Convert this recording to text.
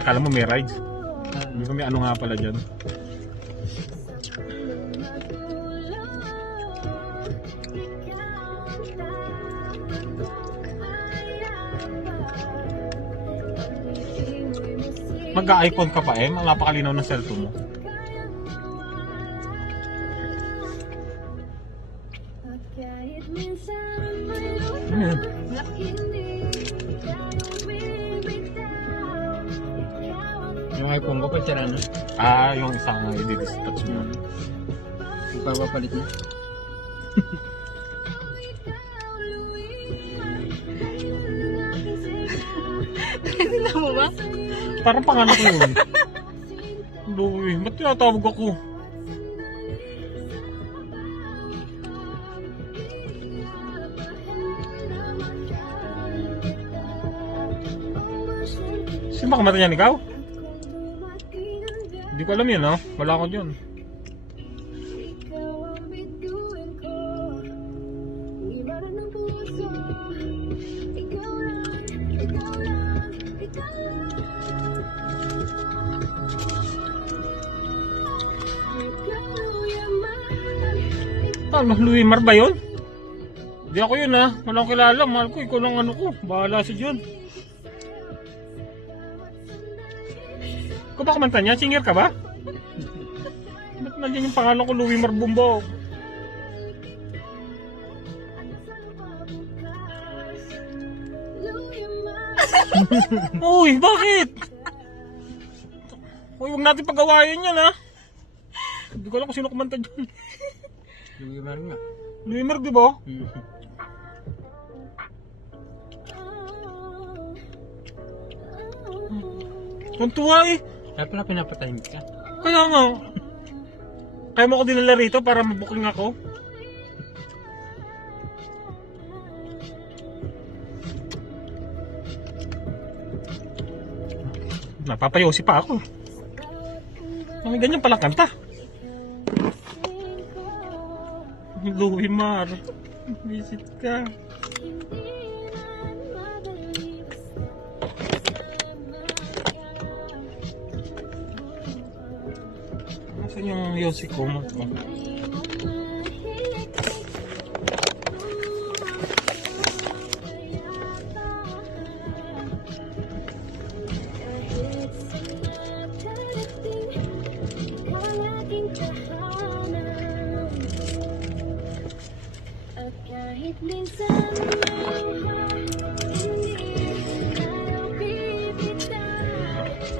Akala mo may rides. Hindi ko may ano nga pala dyan. Mag-iPhone ka pa eh, napakalinaw ng cellphone mo. Yung iPhone ko pa tira na. Ah, yung isang i-dispatch mo. Ipapapalit na. Tignan mo ba? Parang pangalan ko yun. Louie, ba't tinatawag ako? Sino ba kumata niyan, ikaw? Hindi ko alam yun, no? Wala ako dyan. Ano, Louie Mar ba yun? Hindi ako yun, ha? Wala akong kilala. Mahal ko, ikaw lang ano ko. Bahala si John. Ikaw ba kumanta niya? Singer ka ba? Ba't nandiyan yung pangalan ko, Louie Mar Bumbo? Uy, bakit? Uy, huwag natin pagawain yan, ha? Hindi ko alam kung sino kumanta dyan. Louie Mar nga. Louie Mar, di ba? Tuntua eh. Kaya pala pinapatahimik ka. Kaya nga. Kaya mo ako dinala rito para mabuking ako. Napapayosi pa ako. May ganyan palang kanta. Louie Mar, visit ka. Nasaan yung yosi ko?